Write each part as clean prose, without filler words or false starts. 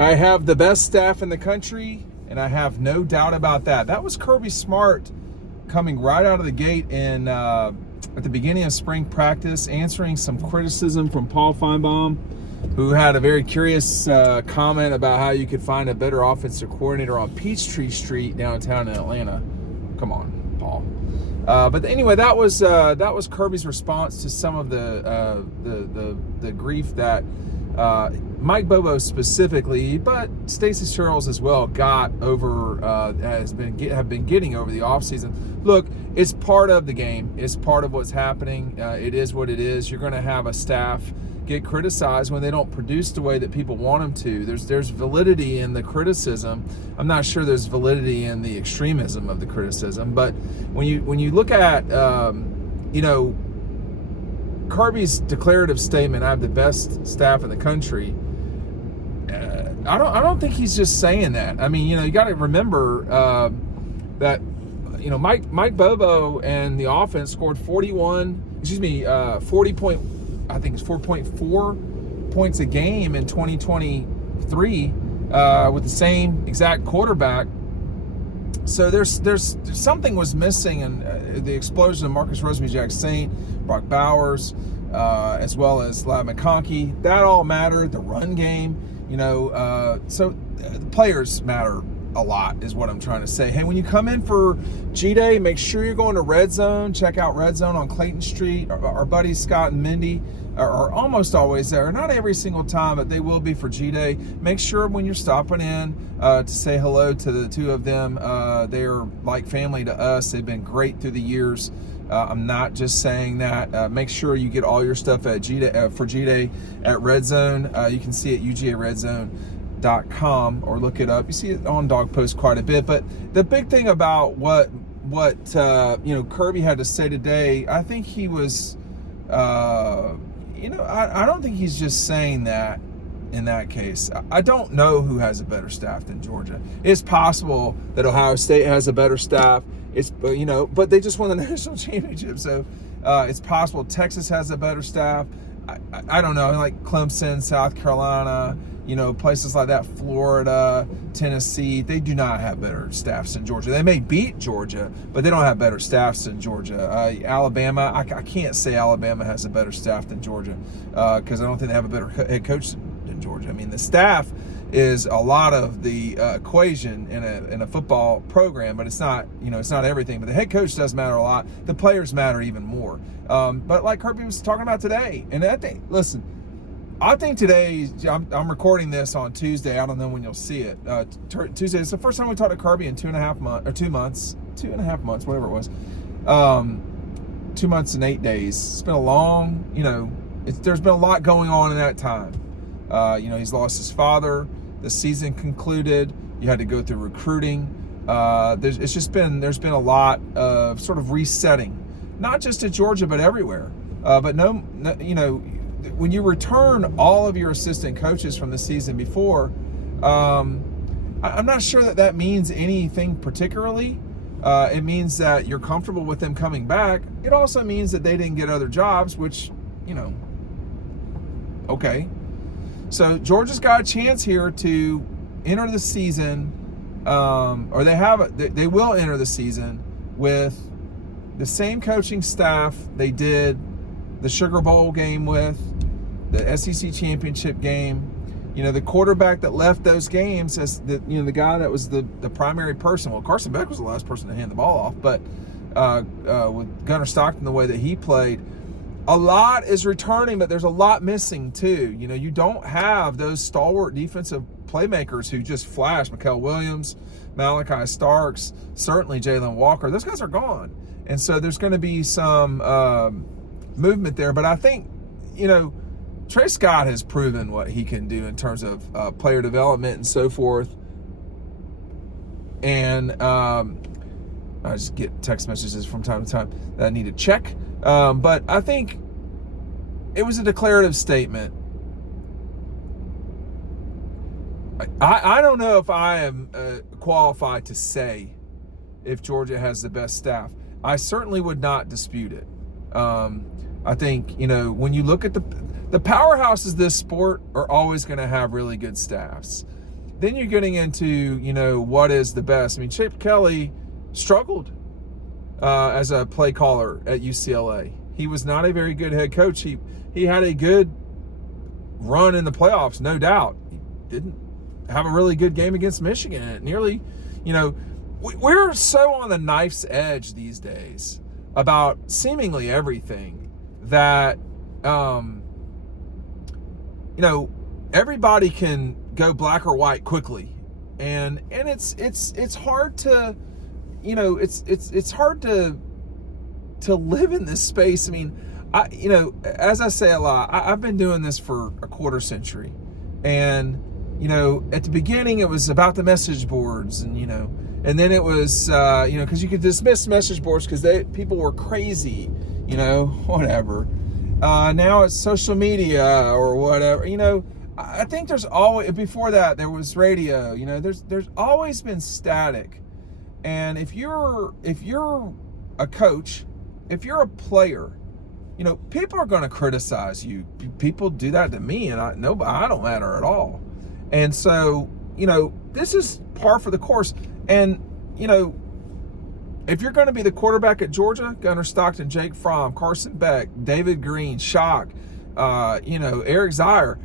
I have the best staff in the country, and I have no doubt about that. That was Kirby Smart coming right out of the gate in at the beginning of spring practice, answering some criticism from Paul Feinbaum, who had a very curious comment about how you could find a better offensive coordinator on Peachtree Street downtown in Atlanta. Come on, Paul. But anyway, that was Kirby's response to some of the grief that Mike Bobo specifically, but Stacey Searles as well, got over have been getting over the offseason. Look, it's part of the game. It's part of what's happening. It is what it is. You're going to have a staff get criticized when they don't produce the way that people want them to. There's validity in the criticism. I'm not sure there's validity in the extremism of the criticism, but when you look at Kirby's declarative statement, I have the best staff in the country. I don't think he's just saying that. I mean, you got to remember that Mike Bobo and the offense scored 4.4 points a game in 2023 with the same exact quarterback. So there's something was missing in the explosion of Marcus Rosemary-Jack Saint, Brock Bowers, as well as Ladd McConkey. That all mattered. The run game, so the players matter a lot is what I'm trying to say. Hey, when you come in for G-Day, make sure you're going to Red Zone. Check out Red Zone on Clayton Street. Our buddies Scott and Mindy are almost always there. Not every single time, but they will be for G-Day. Make sure when you're stopping in to say hello to the two of them. They're like family to us. They've been great through the years. I'm not just saying that. Make sure you get all your stuff at for G-Day at Red Zone. You can see it UGA Red Zone.com or look it up. You see it on Dawg Post quite a bit. But the big thing about what Kirby had to say today, I think he was I don't think he's just saying that in that case. I don't know who has a better staff than Georgia. It's possible that Ohio State has a better staff. But they just won the national championship, so it's possible Texas has a better staff. I don't know, like Clemson, South Carolina, places like that, Florida, Tennessee, they do not have better staffs than Georgia. They may beat Georgia, but they don't have better staffs than Georgia. Alabama, I can't say Alabama has a better staff than Georgia because I don't think they have a better head coach than Georgia. I mean, the staff is a lot of the equation in a football program, but it's not everything. But the head coach does matter a lot. The players matter even more. But like Kirby was talking about today, and I think today, I'm recording this on Tuesday. I don't know when you'll see it. Tuesday is the first time we talked to Kirby in 2.5 months, or 2 months, 2.5 months, whatever it was. 2 months and 8 days. It's been a long, there's been a lot going on in that time. He's lost his father. The season concluded. You had to go through recruiting. There's been a lot of sort of resetting, not just at Georgia but everywhere. But when you return all of your assistant coaches from the season before, I'm not sure that means anything particularly. It means that you're comfortable with them coming back. It also means that they didn't get other jobs, which, okay. So Georgia's got a chance here to enter the season, or they will enter the season with the same coaching staff they did the Sugar Bowl game with, the SEC championship game. The quarterback that left those games as the guy that was the primary person. Well, Carson Beck was the last person to hand the ball off, but with Gunnar Stockton, the way that he played, a lot is returning, but there's a lot missing too. You don't have those stalwart defensive playmakers who just flash. Mikael Williams, Malachi Starks, certainly Jalen Walker. Those guys are gone. And so there's going to be some movement there. But I think, Trey Scott has proven what he can do in terms of player development and so forth. And I just get text messages from time to time that I need to check. But I think it was a declarative statement. I don't know if I am qualified to say if Georgia has the best staff. I certainly would not dispute it. I think, when you look at the powerhouses of this sport are always going to have really good staffs. then you're getting into, what is the best. I mean, Chip Kelly struggled as a play caller at UCLA. He was not a very good head coach. He had a good run in the playoffs, no doubt. He didn't have a really good game against Michigan. It nearly, we're so on the knife's edge these days about seemingly everything that, everybody can go black or white quickly. And it's hard to, it's hard to live in this space. I mean, as I say a lot, I've been doing this for a quarter century. And, at the beginning it was about the message boards and, and then it was, because you could dismiss message boards because people were crazy, whatever. Now it's social media or whatever, I think there's always, before that there was radio, there's always been static. And if you're a coach, if you're a player, people are going to criticize you. People do that to me, and I don't matter at all. And so, this is par for the course. And, if you're going to be the quarterback at Georgia, Gunnar Stockton, Jake Fromm, Carson Beck, David Green, Shock, Eric Zier,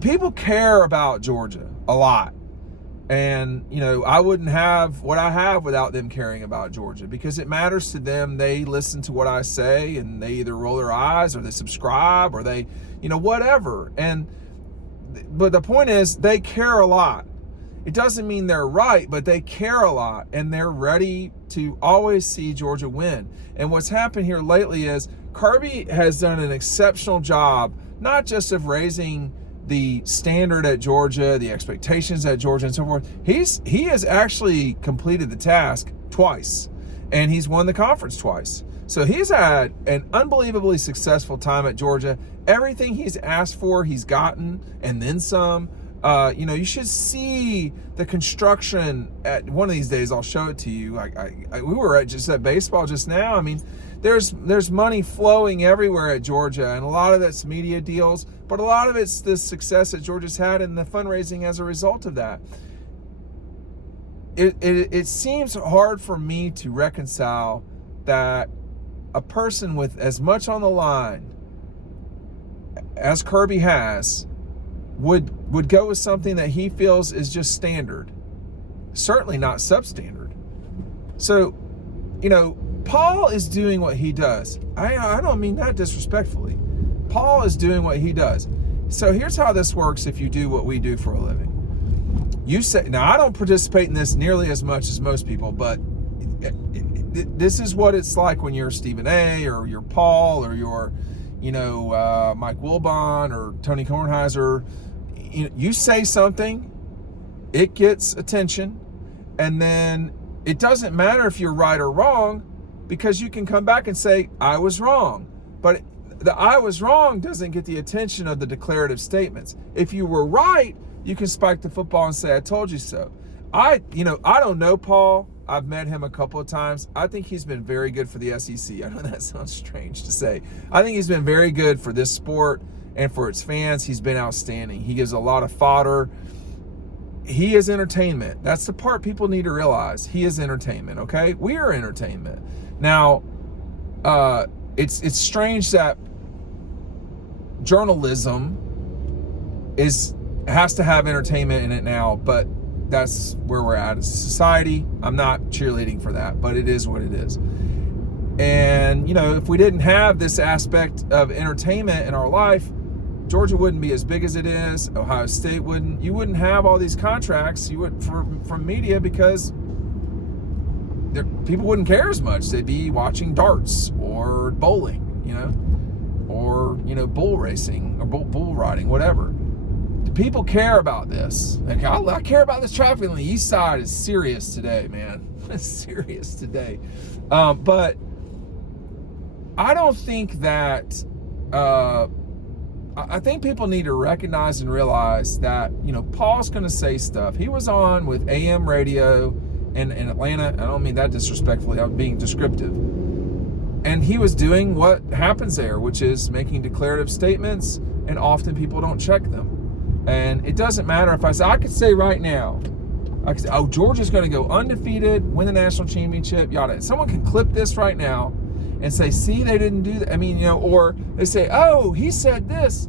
people care about Georgia a lot. And, I wouldn't have what I have without them caring about Georgia, because it matters to them. They listen to what I say and they either roll their eyes or they subscribe or they, whatever. But the point is, they care a lot. It doesn't mean they're right, but they care a lot and they're ready to always see Georgia win. And what's happened here lately is Kirby has done an exceptional job, not just of raising the standard at Georgia, the expectations at Georgia, and so forth. He has actually completed the task twice, and he's won the conference twice. So he's had an unbelievably successful time at Georgia. Everything he's asked for, he's gotten, and then some. You should see the construction at one of these days. I'll show it to you. We were just at baseball just now. I mean, there's money flowing everywhere at Georgia, and a lot of that's media deals, but a lot of it's the success that Georgia's had and the fundraising as a result of that. It seems hard for me to reconcile that a person with as much on the line as Kirby has would go with something that he feels is just standard, certainly not substandard. So, Paul is doing what he does. I don't mean that disrespectfully. Paul is doing what he does. So here's how this works if you do what we do for a living. You say, now I don't participate in this nearly as much as most people, but this is what it's like when you're Stephen A. or you're Paul or you're, Mike Wilbon or Tony Kornheiser. You say something, it gets attention, and then it doesn't matter if you're right or wrong, because you can come back and say, I was wrong. But the I was wrong doesn't get the attention of the declarative statements. If you were right, you can spike the football and say, I told you so. I don't know Paul. I've met him a couple of times. I think he's been very good for the SEC. I know that sounds strange to say. I think he's been very good for this sport and for its fans. He's been outstanding. He gives a lot of fodder. He is entertainment. That's the part people need to realize. He is entertainment, okay? We are entertainment. Now, it's strange that journalism has to have entertainment in it now, but that's where we're at as a society. I'm not cheerleading for that, but it is what it is. And, if we didn't have this aspect of entertainment in our life, Georgia wouldn't be as big as it is. Ohio State wouldn't. You wouldn't have all these contracts from media, because people wouldn't care as much. They'd be watching darts or bowling, or bull racing or bull riding, whatever. People care about this. Like, I care about this traffic on the east side. Is serious today, man. It's serious today. But I don't think that. I think people need to recognize and realize that Paul's going to say stuff. He was on with AM radio in Atlanta. I don't mean that disrespectfully. I'm being descriptive. And he was doing what happens there, which is making declarative statements, and often people don't check them. And it doesn't matter if I could say right now, Georgia's going to go undefeated, win the national championship, yada. Someone can clip this right now and say, see, they didn't do that. I mean, or they say, oh, he said this.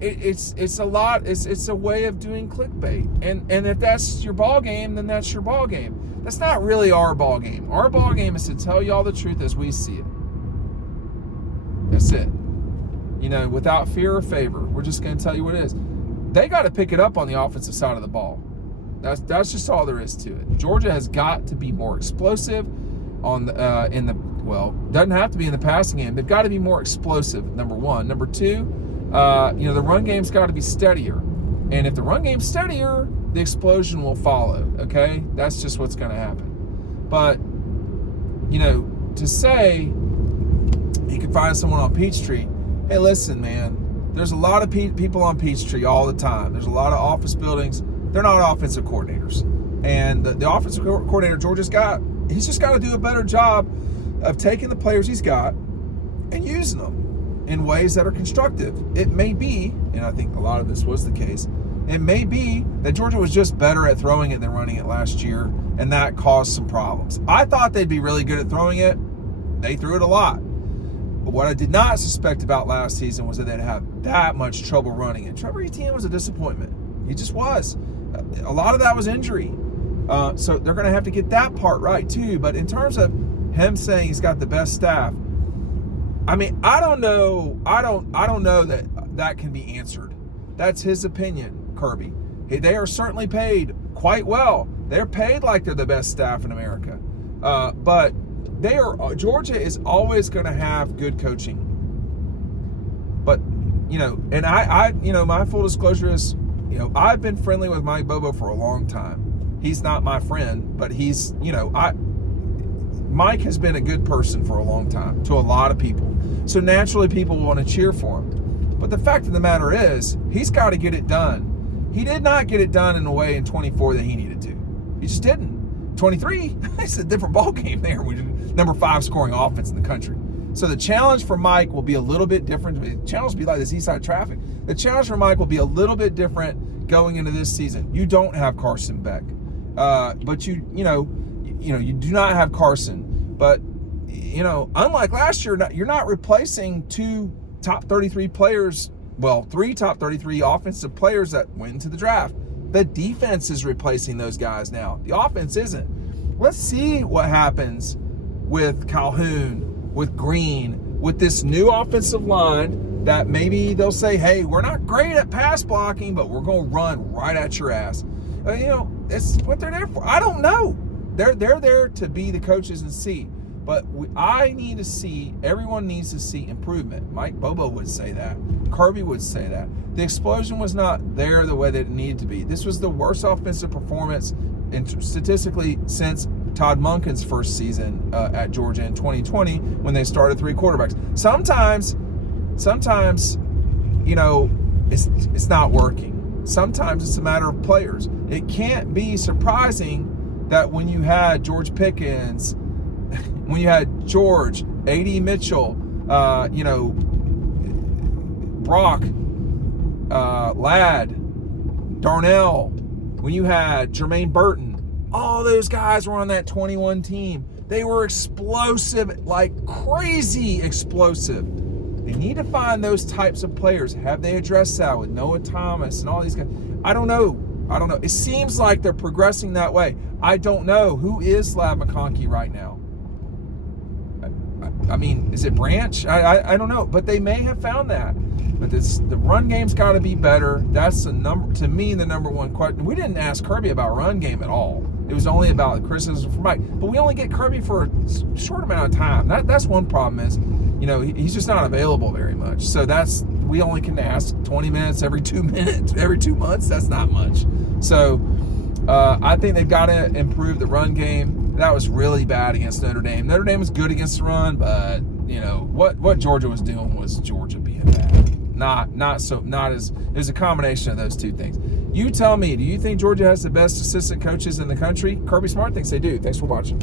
It's a lot. It's a way of doing clickbait. And if that's your ball game, then that's your ball game. That's not really our ball game. Our ball game is to tell you all the truth as we see it. That's it. Without fear or favor. We're just going to tell you what it is. They got to pick it up on the offensive side of the ball. That's just all there is to it. Georgia has got to be more explosive doesn't have to be in the passing game. They've got to be more explosive, number one. Number two, the run game's got to be steadier. And if the run game's steadier, the explosion will follow, okay? That's just what's going to happen. But, to say you can find someone on Peachtree, hey, listen, man, there's a lot of people on Peachtree all the time. There's a lot of office buildings. They're not offensive coordinators. And the offensive coordinator Georgia's got, he's just got to do a better job of taking the players he's got and using them in ways that are constructive. It may be, and I think a lot of this was the case, it may be that Georgia was just better at throwing it than running it last year, and that caused some problems. I thought they'd be really good at throwing it. They threw it a lot. But what I did not suspect about last season was that they'd have that much trouble running it. Trevor Etienne was a disappointment. He just was. A lot of that was injury. So they're going to have to get that part right too. But in terms of him saying he's got the best staff, I mean, I don't know that can be answered. That's his opinion, Kirby. They are certainly paid quite well. They're paid like they're the best staff in America. But Georgia is always going to have good coaching. But, and I my full disclosure is, I've been friendly with Mike Bobo for a long time. He's not my friend, but Mike has been a good person for a long time to a lot of people. So naturally people want to cheer for him. But the fact of the matter is, he's got to get it done. He did not get it done in a way in 24 that he needed to. He just didn't. 23, it's a different ball game there. We're number 5 scoring offense in the country. So the challenge for Mike will be a little bit different. The challenge will be like this east side traffic. The challenge for Mike will be a little bit different going into this season. You don't have Carson Beck. But you do not have Carson. But, unlike last year, you're not replacing 2 top 33 players, 3 top 33 offensive players that went into the draft. The defense is replacing those guys now. The offense isn't. Let's see what happens with Calhoun, with Green, with this new offensive line that maybe they'll say, hey, we're not great at pass blocking, but we're going to run right at your ass. It's what they're there for. I don't know. They're there to be the coaches and see. But everyone needs to see improvement. Mike Bobo would say that. Kirby would say that. The explosion was not there the way that it needed to be. This was the worst offensive performance statistically since Todd Monken's first season at Georgia in 2020 when they started 3 quarterbacks. Sometimes, it's not working. Sometimes it's a matter of players. It can't be surprising that when you had George Pickens, when you had George, A.D. Mitchell, Brock, Ladd, Darnell, when you had Jermaine Burton, all those guys were on that 21 team. They were explosive, like crazy explosive. They need to find those types of players. Have they addressed that with Noah Thomas and all these guys? I don't know. It seems like they're progressing that way. I don't know. Who is Slab McConkey right now? I mean, is it Branch? I don't know. But they may have found that. But the run game's got to be better. That's the number one question. We didn't ask Kirby about run game at all. It was only about criticism for Mike. But we only get Kirby for a short amount of time. That's one problem is, he's just not available very much. So we only can ask 20 minutes every 2 minutes, every 2 months. That's not much. So I think they've got to improve the run game. That was really bad against Notre Dame. Notre Dame was good against the run, but what Georgia was doing was Georgia being bad. It was a combination of those two things. You tell me, do you think Georgia has the best assistant coaches in the country? Kirby Smart thinks they do. Thanks for watching.